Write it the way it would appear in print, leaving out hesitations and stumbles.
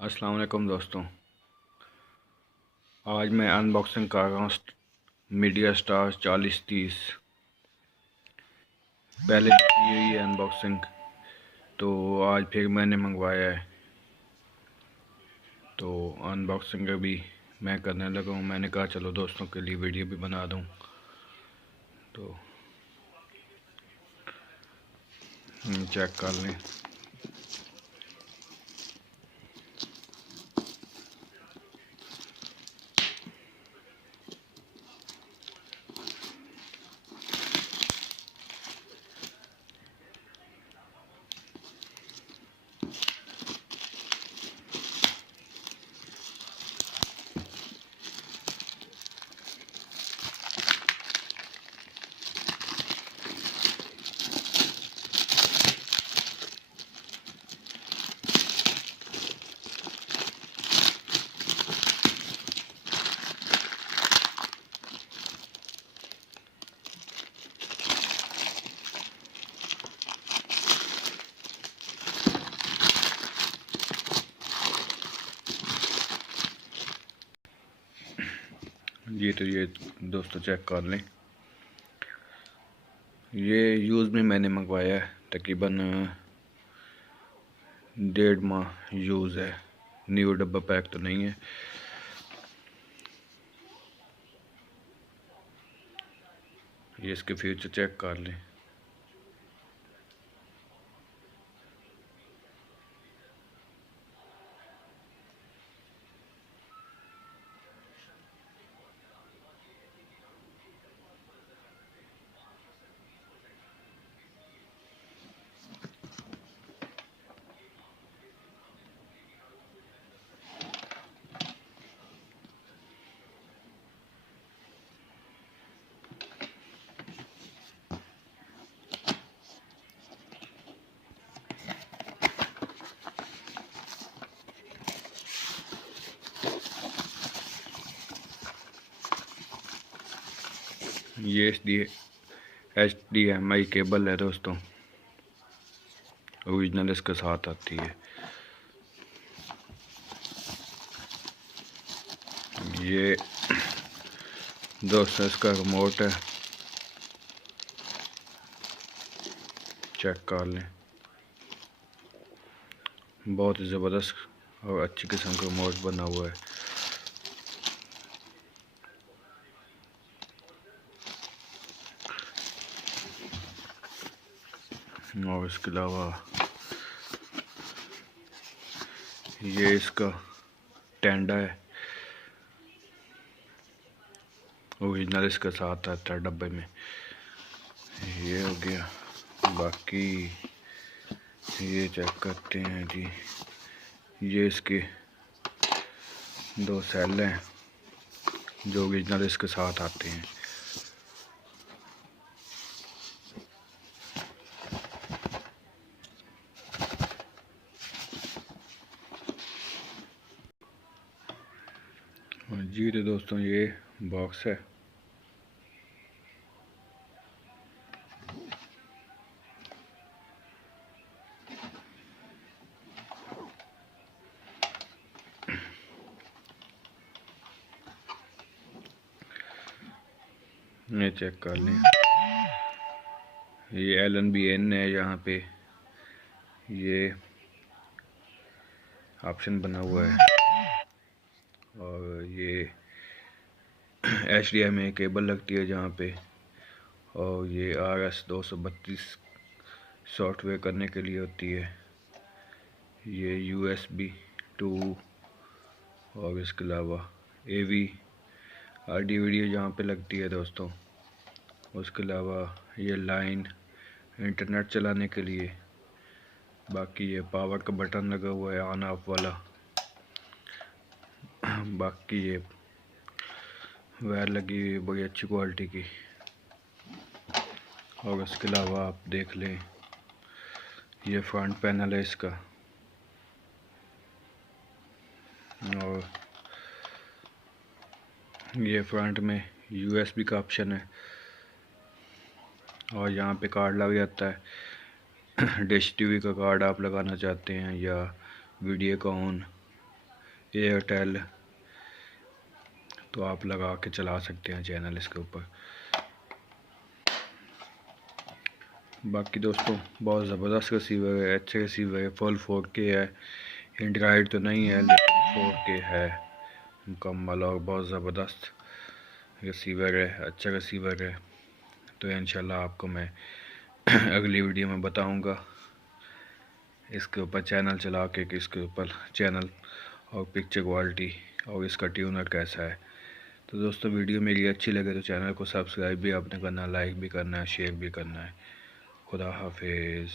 अस्सलाम वालेकुम दोस्तों। आज मैं अनबॉक्सिंग कर रहा हूँ मीडिया स्टार 4030। पहले की हुई है अनबॉक्सिंग, तो आज फिर मैंने मंगवाया है, तो अनबॉक्सिंग अभी मैं करने लगा हूँ। मैंने कहा चलो दोस्तों के लिए वीडियो भी बना दूँ। तो चेक कर लें। ये दोस्तों चेक कर लें। ये यूज़ में मैंने मंगवाया है, तकरीबन 1.5 माह यूज़ है। न्यू डब्बा पैक तो नहीं है। ये इसके फीचर चेक कर लें। ये HDMI केबल है दोस्तों, ओरिजिनल इसके साथ आती है। ये दोस्तों इसका रिमोट है, चेक कर लें। बहुत ही ज़बरदस्त और अच्छी किस्म का रिमोट बना हुआ है। और इसके अलावा ये इसका टेंडा है, ओरिजिनल इसके साथ आता है डब्बे में। ये हो गया। बाकी ये चेक करते हैं जी। ये इसके 2 सेल हैं जो ओरिजिनल इसके साथ आते हैं। जी तो दोस्तों ये बॉक्स है। ये चेक कर लें। ये LNBN है, यहाँ पे ये ऑप्शन बना हुआ है। और ये HDMI केबल लगती है जहाँ पे। और ये RS-232 सॉफ्टवेयर करने के लिए होती है। ये USB 2 और इसके अलावा AV ऑडियो वीडियो जहाँ पे लगती है दोस्तों। उसके अलावा ये लाइन इंटरनेट चलाने के लिए। बाकी ये पावर का बटन लगा हुआ है ऑन ऑफ वाला। बाकी ये वायर लगी हुई है बड़ी अच्छी क्वालिटी की। और इसके अलावा आप देख लें, ये फ्रंट पैनल है इसका। और ये फ्रंट में USB का ऑप्शन है। और यहाँ पे कार्ड लग जाता है। डिश TV का कार्ड आप लगाना चाहते हैं या वीडियो का ऑन, एयरटेल, तो आप लगा के चला सकते हैं चैनल इसके ऊपर। बाकी दोस्तों बहुत ज़बरदस्त रिसीवर है, अच्छे रिसीवर है, फुल 4K है, एंड्रॉयड तो नहीं है लेकिन 4K है मुकम्मल, और बहुत ज़बरदस्त रिसीवर है, अच्छा रिसीवर है। तो इंशाल्लाह आपको मैं अगली वीडियो में बताऊंगा इसके ऊपर चैनल चला के कि इसके ऊपर चैनल और पिक्चर क्वालिटी और इसका ट्यूनर कैसा है। तो दोस्तों वीडियो मेरी अच्छी लगे तो चैनल को सब्सक्राइब भी आपने करना, लाइक भी करना है, शेयर भी करना है। खुदा हाफिज़।